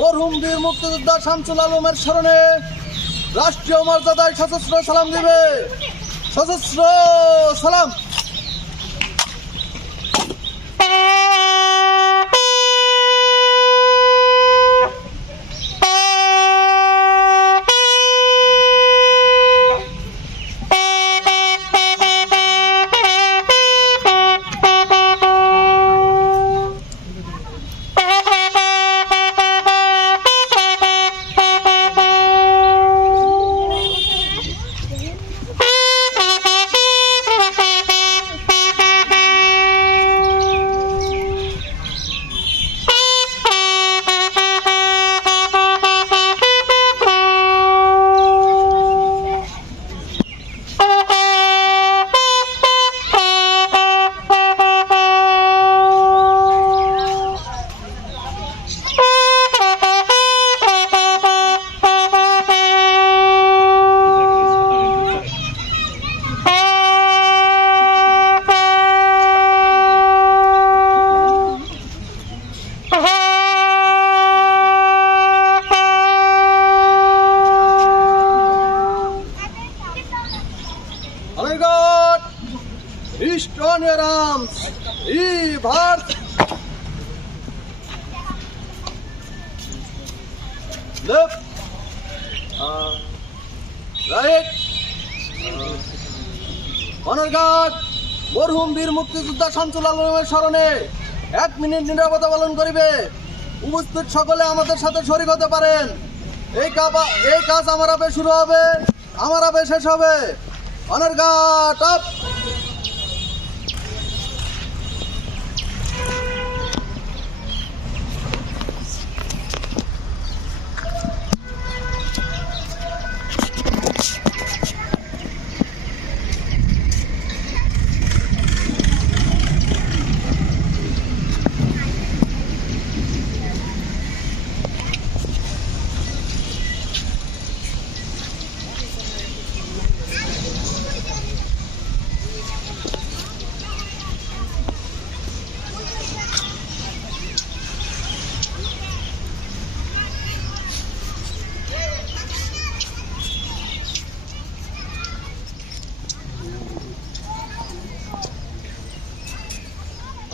মরহুম বীর মুক্তিযোদ্ধা শামসুল আলমের স্মরণে রাষ্ট্রীয় মর্যাদায় সশস্ত্র সালাম দিবে। সশস্ত্র সালাম। East on your arms. Bharat. Left. Right. Honor guard. মরহুম বীর মুক্তিযোদ্ধা শামসুল আলমের স্মরণে 1 মিনিট নীরবতা পালন করিবে। উপস্থিত সকলে আমাদের সাথে শরীক হতে পারেন। এই কাজ আমার আপে শুরু হবে, আমার আপে শেষ হবে। Honour guard up.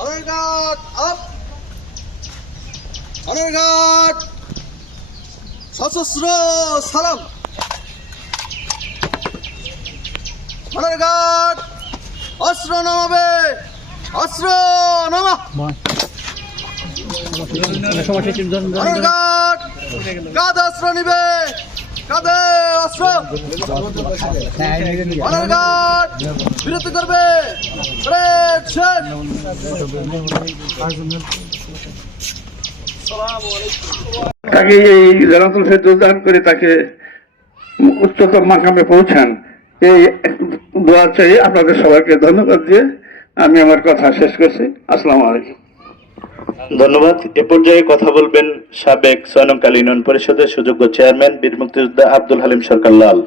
Honor guard up. Honor guard. সশস্ত্র সালাম। Honor guard. অস্ত্র নামাবে। অস্ত্র নামা। Honor guard. কাঁধে অস্ত্র নিবে। কাঁধে অস্ত্র। Honor guard. বিরতি করবে। তাকে এই জান্নাতুল ফেরদৌস দান করে তাকে উচ্চতম মাকামে পৌঁছান, এই দোয়া চাই। আপনাদের সবাইকে ধন্যবাদ দিয়ে আমি আমার কথা শেষ করছি। আসসালামু আলাইকুম। ধন্যবাদ। এ পর্যায়ে কথা বলবেন সাবেক ৬ নং কালী ইউনিয়ন পরিষদের সুযোগ্য চেয়ারম্যান বীর মুক্তিযোদ্ধা আব্দুল হালিম সরকার লাল।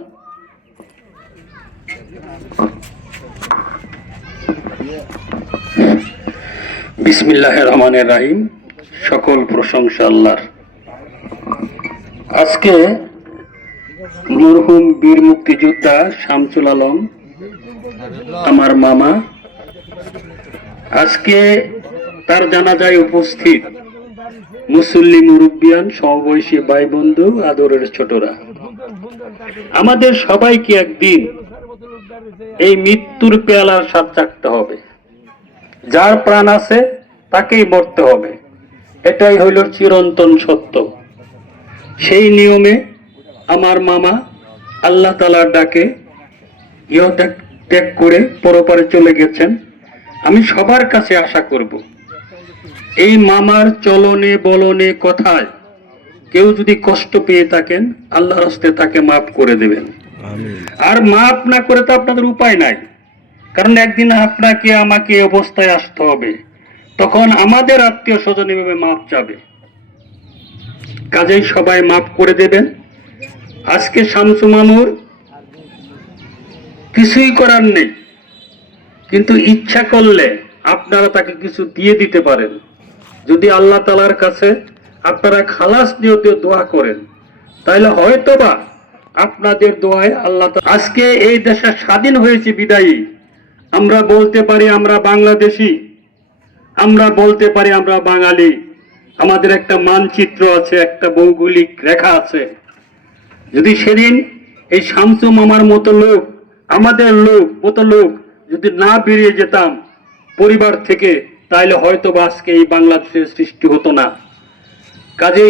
বিসমিল্লাহির রহমানির রহিম। সকল প্রশংসা আল্লাহর। আজকে মরহুম বীর মুক্তিযোদ্ধা শামসুল আলম আমার মামা, আজকে তার জানাজায় উপস্থিত মুসল্লি মুরব্বিয়ান, সমবয়সী ভাই বন্ধু, আদরের ছোটরা, আমাদের সবাইকে একদিন এই মৃত্যুর পেয়ালার স্বাদ চাখতে হবে। যার প্রাণ আছে তাকেই মরতে হবে, এটাই হইল চিরন্তন সত্য। সেই নিয়মে আমার মামা আল্লাহ তাআলার ডাকে ইহ ত্যাগ করে পরপারে চলে গেছেন। আমি সবার কাছে আশা করব, এই মামার চলনে বলনে কথায় কেউ যদি কষ্ট পেয়ে থাকেন, আল্লাহর হস্তে তাকে মাফ করে দেবেন। আর মাফ না করে তো আপনাদের উপায় নাই, কারণ একদিন আপনাকে আমাকে অবস্থায় আসতে হবে। তখন আমাদের আত্মীয় স্বজন এভাবে মাপ চাবে। কাজেই সবাই মাপ করে দেবেন। আজকে শামসু মামুর কিছুই করার নেই, কিন্তু ইচ্ছা করলে আপনারা তাকে কিছু দিয়ে দিতে পারেন। যদি আল্লাহ তাআলার কাছে আপনারা খালাস নিয়তে দোয়া করেন, তাহলে হয়তোবা আপনাদের দোয়ায় আল্লাহ আজকে এই দেশে স্বাধীন হয়েছে বিদায়ী আমরা বলতে পারি আমরা বাংলাদেশী, আমরা বলতে পারি আমরা বাঙালি। আমাদের একটা মানচিত্র আছে, একটা ভৌগোলিক রেখা আছে। যদি সেদিন এই শামসু মামার মতো লোক, আমাদের মতো লোক যদি না বেরিয়ে যেতাম পরিবার থেকে, তাহলে হয়তো বা আজকে এই বাংলাদেশের সৃষ্টি হতো না। কাজে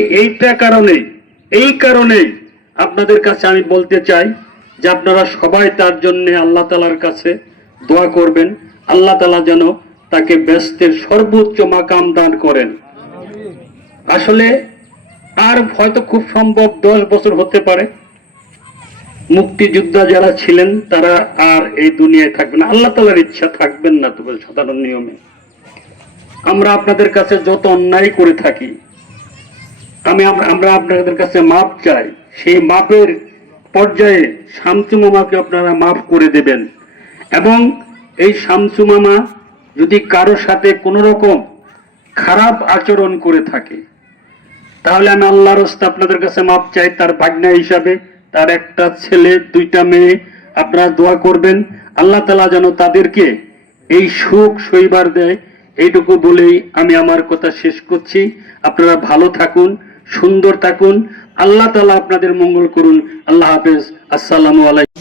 এই কারণেই আপনাদের কাছে আমি বলতে চাই যে আপনারা সবাই তার জন্য আল্লাহ তাআলার কাছে দোয়া করবেন। আল্লাহ তাআলা যেন তাকে বেহেশতের সর্বোচ্চ মাকাম দান করেন। আসলে আর হয়তো খুব সম্ভব 10 বছর হতে পারে মুক্তিযোদ্ধা যারা ছিলেন তারা আর এই দুনিয়ায় থাকবেন না। আল্লাহ তাআলার ইচ্ছা থাকবেন না, তবে সাধারণ নিয়মে আমরা আপনাদের কাছে যত অন্যায় করে থাকি আমরা আপনাদের কাছে মাপ চাই। সেই মাপের পর্যায়ে শামসু মামাকে আপনারা মাফ করে দেবেন। এবং এই শামসু মামা যদি কারো সাথে কোনো রকম খারাপ আচরণ করে থাকে, তাহলে আমি আল্লাহর রাস্তায় আপনাদের কাছে মাপ চাই। তার ভাগ্না হিসাবে তার একটা ছেলে 2টা মেয়ে, আপনারা দোয়া করবেন আল্লাহ তাআলা যেন তাদেরকে এই সুখ সইবার দেয়। এইটুকু বলেই আমি আমার কথা শেষ করছি। আপনারা ভালো থাকুন, সুন্দর থাকুন, আল্লাহ তাআলা আপনাদের মঙ্গল করুন। আল্লাহ হাফেজ। আসসালামু আলাইকুম।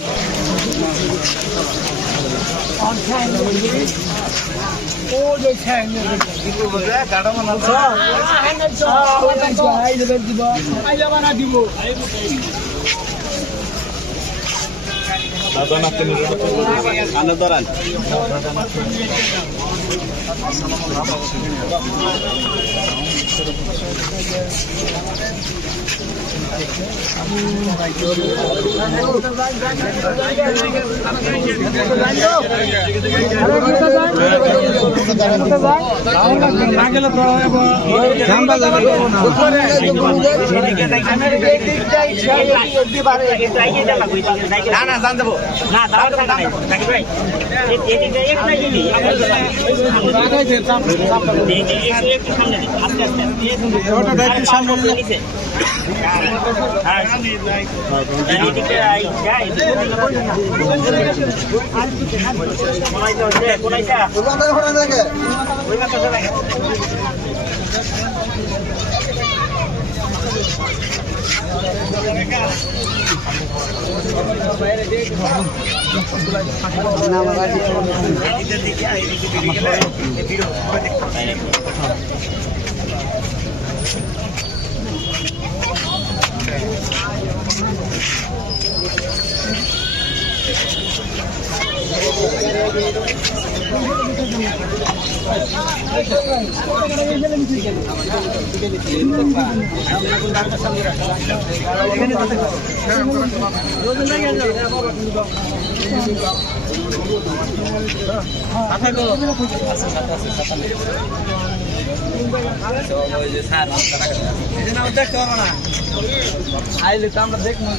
আইলে তো আমরা দেখবো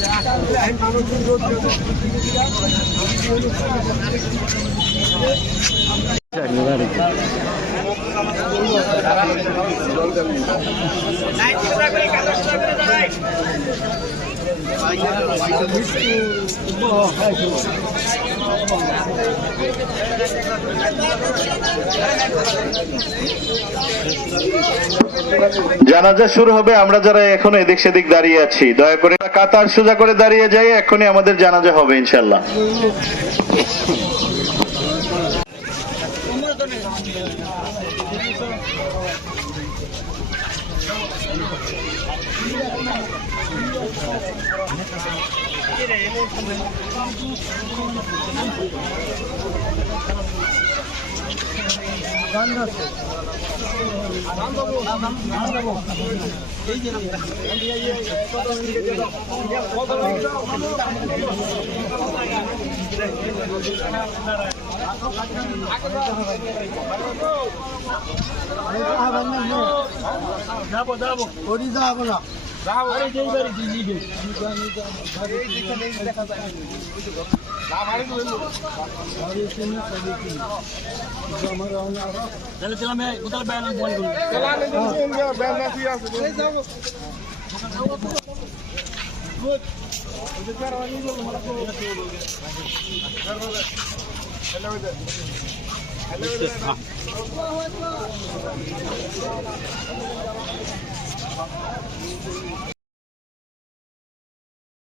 জানাজা শুরু হবে। আমরা যারা এখন এদিক সেদিক দাঁড়িয়ে আছি, দয়া করে কাতার সোজা করে দাঁড়িয়ে যাই। এখনই আমাদের জানাজা হবে ইনশাআল্লাহ। ওরি যাবো না